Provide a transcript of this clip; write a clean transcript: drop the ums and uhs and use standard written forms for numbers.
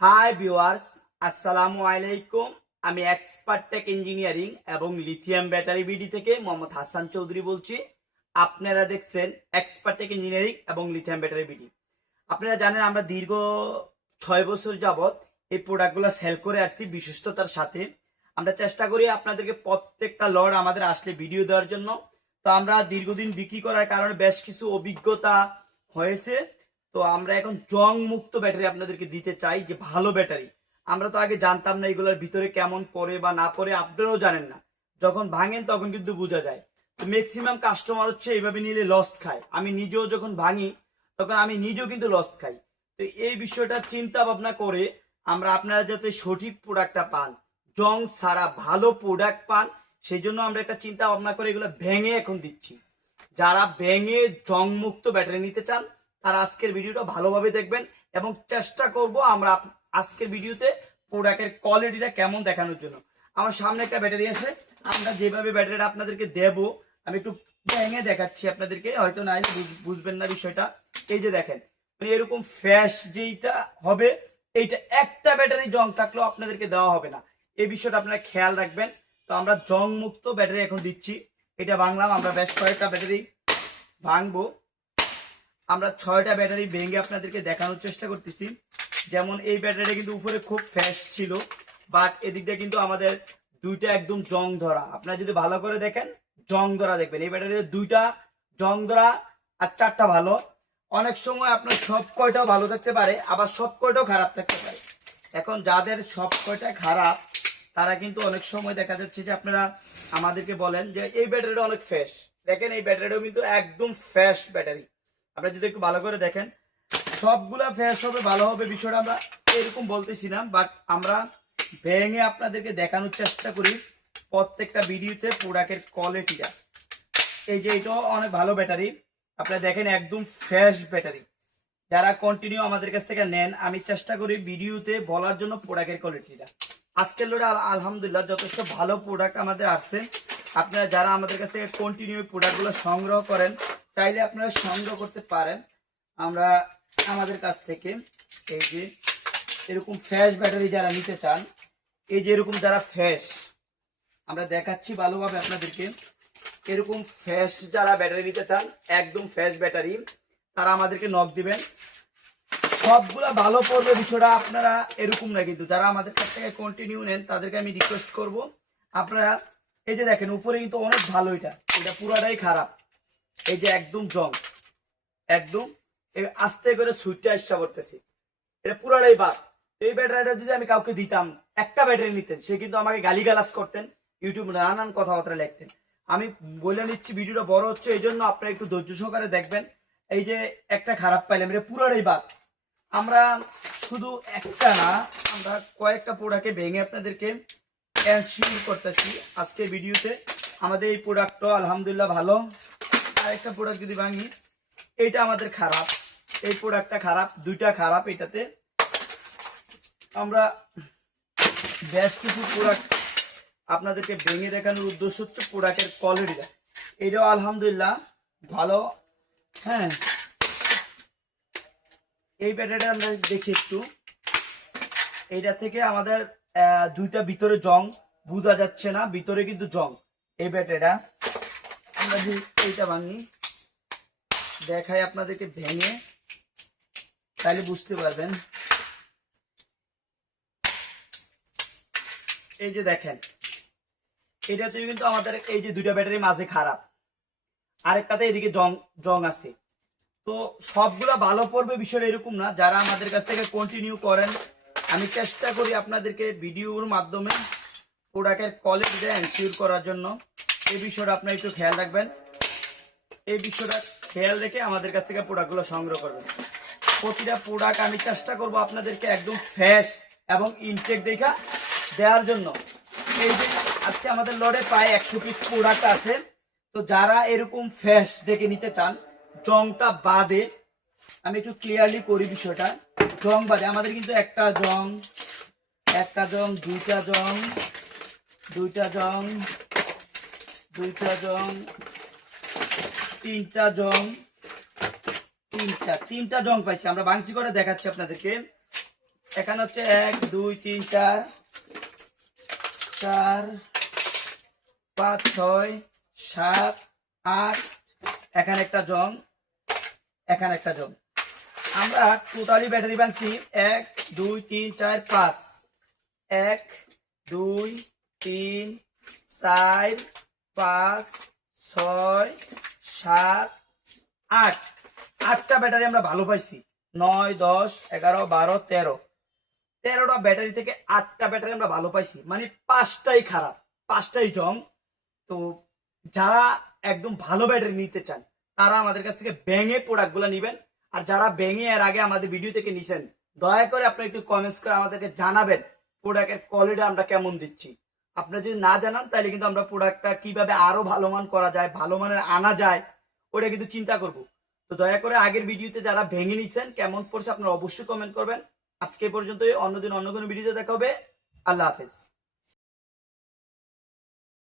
Hi viewers, আসসালামু আলাইকুম। আমি এক্সপার্ট টেক ইঞ্জিনিয়ারিং এবং লিথিয়াম ব্যাটারি বিডি থেকে মোহাম্মদ হাসান চৌধুরী বলছি। আপনারা দেখছেন এক্সপার্ট টেক ইঞ্জিনিয়ারিং এবং লিথিয়াম ব্যাটারি বিডি। আপনারা জানেন আমরা দীর্ঘ 6 বছর যাবত এই প্রোডাক্টগুলো সেল করে আসছি বিশ্বস্ততার সাথে। আমরা চেষ্টা করি আপনাদেরকে প্রত্যেকটা লট আমাদের আসলে ভিডিও দেওয়ার জন্য। তো আমরা দীর্ঘদিন বিক্রি করার কারণে বেশ কিছু অভিজ্ঞতা হয়েছে। তো আমরা এখন জং মুক্ত ব্যাটারি আপনাদেরকে দিতে চাই, যে ভালো ব্যাটারি। আমরা তো আগে জানতাম না এগুলোর ভিতরে কেমন পড়ে বা না পড়ে, আপনারাও জানেন না। যখন ভাঙেন তখন কিন্তু বোঝা যায়। তো ম্যাক্সিমাম কাস্টমার হচ্ছে এইভাবে নিলে লস খায়। আমি নিজেও যখন ভাঙি তখন আমি নিজেও কিন্তু লস খাই। তো এই বিষয়টা চিন্তা ভাবনা করে আমরা আপনারা যাতে সঠিক প্রোডাক্টটা পান, জং ছাড়া ভালো প্রোডাক্ট পান, সেই জন্য আমরা একটা চিন্তা ভাবনা করে এগুলো ভেঙে এখন দিচ্ছি। যারা ভেঙে জং মুক্ত ব্যাটারি নিতে চান তারা আজকের ভিডিওটা ভালোভাবে দেখবেন এবং চেষ্টা করব আমরা আজকের ভিডিওতে প্রোডাক্টের কোয়ালিটিটা কেমন দেখানোর জন্য। আমার সামনে একটা ব্যাটারি আছে, আমরা যেভাবে ব্যাটারিটা আপনাদেরকে দেব আমি একটু ভেঙে দেখাচ্ছি আপনাদেরকে, হয়তো না বুঝবেন না বিষয়টা। এই যে দেখেন, মানে এরকম ফ্যাশ যেটা হবে, এইটা একটা ব্যাটারি জং থাকলেও আপনাদেরকে দেওয়া হবে না। এই বিষয়টা আপনারা খেয়াল রাখবেন। তো আমরা জং মুক্ত ব্যাটারি এখন দিচ্ছি। এটা ভাঙলাম, আমরা বেশ কয়েকটা ব্যাটারি ভাঙবো। আমরা 6টা ব্যাটারি ভেঙে আপনাদেরকে দেখানোর চেষ্টা করতেছি। যেমন এই ব্যাটারিটা কিন্তু উপরে খুব ফ্রেশ ছিল, বাট এদিকটা কিন্তু আমাদের দুইটা একদম জং ধরা। আপনারা যদি ভালো করে দেখেন জং ধরা দেখবেন। এই ব্যাটারিতে 2টা জং ধরা আর 4টা ভালো। অনেক সময় আপনার সব কয়টাও ভালো থাকতে পারে, আবার সব কয়টাও খারাপ থাকতে পারে। এখন যাদের সব কয়টা খারাপ তারা কিন্তু অনেক সময় দেখা যাচ্ছে যে আপনারা আমাদেরকে বলেন যে এই ব্যাটারিটা অনেক ফ্রেশ। দেখেন এই ব্যাটারিটাও কিন্তু একদম ফ্রেশ ব্যাটারি। আপনারা যদি একটু ভালো করে দেখেন সবগুলা ফ্রেশ হবে, ভালো হবে, বিষয়টা আমরা এরকম বলতেছি না, বাট আমরা ভেঙে আপনাদেরকে দেখানোর চেষ্টা করি প্রত্যেকটা ভিডিওতে প্রোডাক্টের কোয়ালিটিটা। এই যে এটাও অনেক ভালো ব্যাটারি, আপনারা দেখেন একদম ফ্রেশ ব্যাটারি। যারা কন্টিনিউ আমাদের কাছ থেকে নেন, আমি চেষ্টা করি ভিডিওতে বলার জন্য প্রোডাক্টের কোয়ালিটিটা। আজকের লোডে আলহামদুলিল্লাহ যথেষ্ট ভালো প্রোডাক্ট আমাদের আসছে। আপনারা যারা আমাদের কাছ থেকে কন্টিনিউ প্রোডাক্টগুলো সংগ্রহ করেন, চাইলে আপনারা সংগ্রহ করতে পারেন আমরা আমাদের কাছ থেকে। এই যে এরকম ফ্রেশ ব্যাটারি যারা নিতে চান, এই যে এরকম যারা ফ্রেশ, আমরা দেখাচ্ছি ভালোভাবে আপনাদেরকে। এরকম ফ্রেশ যারা ব্যাটারি নিতে চান, একদম ফ্রেশ ব্যাটারি, তারা আমাদেরকে নক দিবেন। সবগুলা ভালো পড়বে বিষয়টা আপনারা এরকম না, কিন্তু যারা আমাদের কাছ থেকে কন্টিনিউ নেন তাদেরকে আমি রিকোয়েস্ট করব আপনারা এই যে দেখেন উপরে কিন্তু অনেক ভালো, এটা পুরাটাই খারাপ। এই যে একদম জং, একদম আস্তে করে সুইচটা ইচ্ছা করতেছি, এটা পুরাটাই বাদ। এই ব্যাটারিটা যদি আমি কাউকে দিতাম, একটা ব্যাটারি নিতেন, সে কিন্তু আমাকে গালিগালাজ করতেন, ইউটিউবে নানান কথাবার্তা লিখতেন। আমি বলে নিচ্ছি ভিডিওটা বড় হচ্ছে এই জন্য আপনারা একটু ধৈর্য সহকারে দেখবেন। এই যে একটা খারাপ পাইলাম, এটা পুরাটাই বাদ। আমরা শুধু একটা না, আমরা কয়েকটা প্রোডাক্টে ভেঙে আপনাদেরকে এনশিওর করতেছি আজকের ভিডিওতে। আমাদের এই প্রোডাক্টটা আলহামদুলিল্লাহ ভালো। আর একটা প্রোডাক্ট যদি ভাঙি, এইটা আমাদের খারাপ, এই প্রোডাক্টটা খারাপ, 2টা খারাপ। এটাতে আমরা বেশ কিছু প্রোডাক্ট আপনাদেরকে ভেঙে দেখানোর উদ্দেশ্য হচ্ছে প্রোডাক্টের কোয়ালিটিটা। এটাও আলহামদুলিল্লাহ ভালো। হ্যাঁ, এই ব্যাটারিটা আমরা দেখি একটু। এইটা থেকে আমাদের 2টা ভিতরে জং বোঝা যাচ্ছে না, ভিতরে কিন্তু জং। এই ব্যাটারিটা আমরা যদি এইটা ভাঙি দেখাই আপনাদেরকে ভেঙে, তাহলে বুঝতে পারবেন। এই যে দেখেন এটাতে কিন্তু আমাদের এই যে 2টা ব্যাটারি মাঝে খারাপ, আরেকটাতে এদিকে জং জং আছে। তো সবগুলা ভালো পড়বে বিষয়টা এরকম না। যারা আমাদের কাছ থেকে কন্টিনিউ করেন, আমি চেষ্টা করি আপনাদেরকে ভিডিওর মাধ্যমে প্রোডাক্টের কোয়ালিটিটা এনশিওর করার জন্য। এই বিষয়টা আপনারা একটু খেয়াল রাখবেন। এই বিষয়টা খেয়াল রেখে আমাদের কাছ থেকে প্রোডাক্টগুলো সংগ্রহ করবেন। প্রতিটা প্রোডাক্ট আমি চেষ্টা করব আপনাদেরকে একদম ফ্রেশ এবং ইনটেক দেখা দেওয়ার জন্য। এই যে আজকে আমাদের লড়ে প্রায় 100 পিস প্রোডাক্ট আছে। তো যারা এরকম ফ্রেশ দেখে নিতে চান, জংটা বাদে, আমি একটু ক্লিয়ারলি করি বিষয়টা। জং বাদে আমাদের কিন্তু একটা জং, 2টা জং, 2টা জং, 2টা জং, 3টা জং, 3টা জং পাইছি। আমরা ভাঙছি করে দেখাচ্ছি আপনাদেরকে। এখানে হচ্ছে 1 2 3 4 4 5 6 7 8, এখানে একটা জং, এখানে একটা জং। আমরা টোটালি ব্যাটারি বানছি 1 2 3 4 5, 1 2 3 4 5 6 7 8, 8টা ব্যাটারি আমরা ভালো পাইছি। 9 10 11 12 13, 13টা ব্যাটারি থেকে 8টা ব্যাটারি আমরা ভালো পাইছি, মানে 5টাই খারাপ, 5টাই জং। তো যারা একদম ভালো ব্যাটারি নিতে চান তারা আমাদের কাছ থেকে ব্যাঙে প্রোডাক্টগুলো নেবেন। আর যারা ব্যাঙে এর আগে আমাদের ভিডিও থেকে নিছেন, দয়া করে আপনি একটু কমেন্টস করে আমাদেরকে জানাবেন প্রোডাক্টের কোয়ালিটি আমরা কেমন দিচ্ছি। আপনারা যদি না জানান তাহলে কিন্তু আমরা প্রোডাক্টটা কিভাবে আরো ভালো মান করা যায়, ভালো মানের আনা যায়, ওটা কিন্তু চিন্তা করব। তো দয়া করে আগের ভিডিওতে যারা ভেঙে নিছেন কেমন পড়ছে আপনারা অবশ্যই কমেন্ট করবেন। আজকে পর্যন্ত, অন্যদিন অন্য কোনো ভিডিওতে দেখা হবে। আল্লাহ হাফেজ।